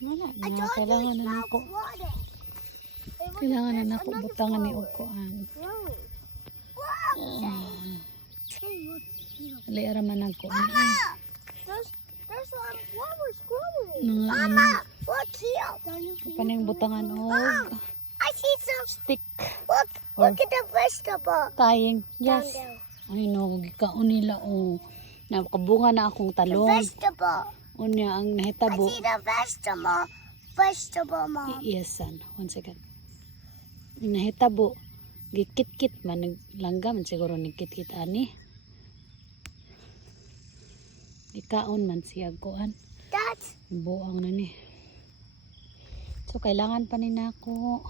Wala na, kailangan na nako. Kailangan na nako butangan ni Ugkoan. Ali araman nagko. There's some flowers growing. Mama, look here. Kaning butangan og I see some. stick Look at the vegetable. tying. Yes. Down there. Ay no, gikaon nila o. Nakabunga na akong talong. Vegetable. Unya ang I nahitabo. see the vegetable. Vegetable, Mom. Yes, son. 1 second. Ang nahitabo. Gikit-kit man. Naglanggam siguro nagkit-kit ani. Gikaon man siya kuan. That's. Buang na ni. So, kailangan pa ni nako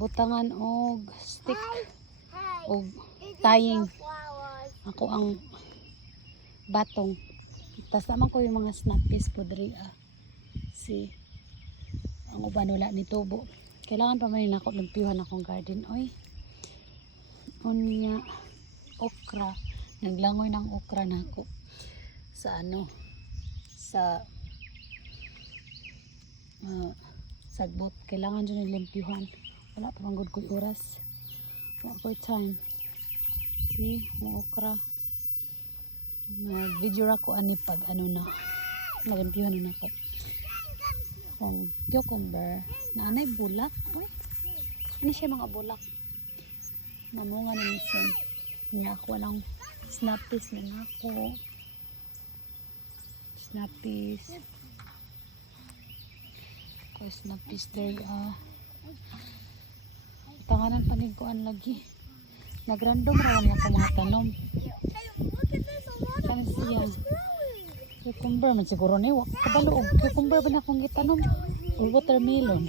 butangan og stick Hey. og These are tying. the flowers. Ako ang batong. Tas naman ko yung mga snappies po diri. Si ang uban wala ni tubo. Kailangan pa man nako lumpiyuhan akong garden oy. Unya okra. Naglangoy ng okra nako sa ano sa sagbot. Kailangan dyan yung limpyuhan. Wala pa manggod ko oras. Wala ko time. See, mga okra. Video ra ko ani pag ano na. Nalimpyuhan na ako. Kung cucumber. Naanay bulak. Uy. Ano siya mga bulak? Namunga na nisan. Nga ako walang snappies na ako. Snappies. Snappies there. Tanganan paniguan lagi. Nagrandom rawan na ako mga tanom. Hey, look at this. A lot of Kan siya. flowers growing. Cucumber man siguro ni. Kabalo. Cucumber ba na akong gitanom? O watermelon.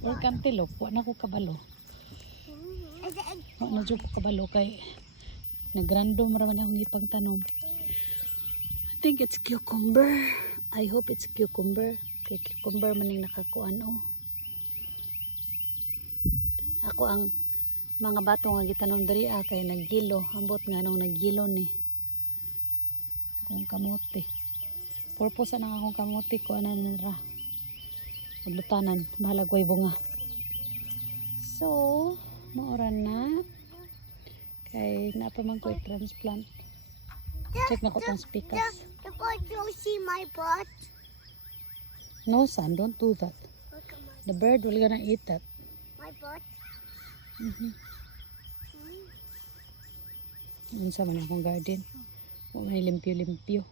Or cantaloupe. Wa na ko kabalo. Wa na dyan ko kabalo kay nagrandom rawan na akong ipagtanom. I think it's cucumber. I hope it's cucumber. Kay cucumber man yung nakakuan o. Ako ang mga bato nga gitanom diri kay naggilo. Ambot nga nung naggilo ni. Akong kamote. Purpose na akong kamote ko ana nara. Maglutanan, mahalagway bunga. So, maoran na. Kay napaman ko i-transplant. Check na ko tong spikas. The bird, you see my butt? No son, don't do that. Look at The bird will gonna eat that. my butt. Unsa man akong garden. Wa may limpyo-limpyo.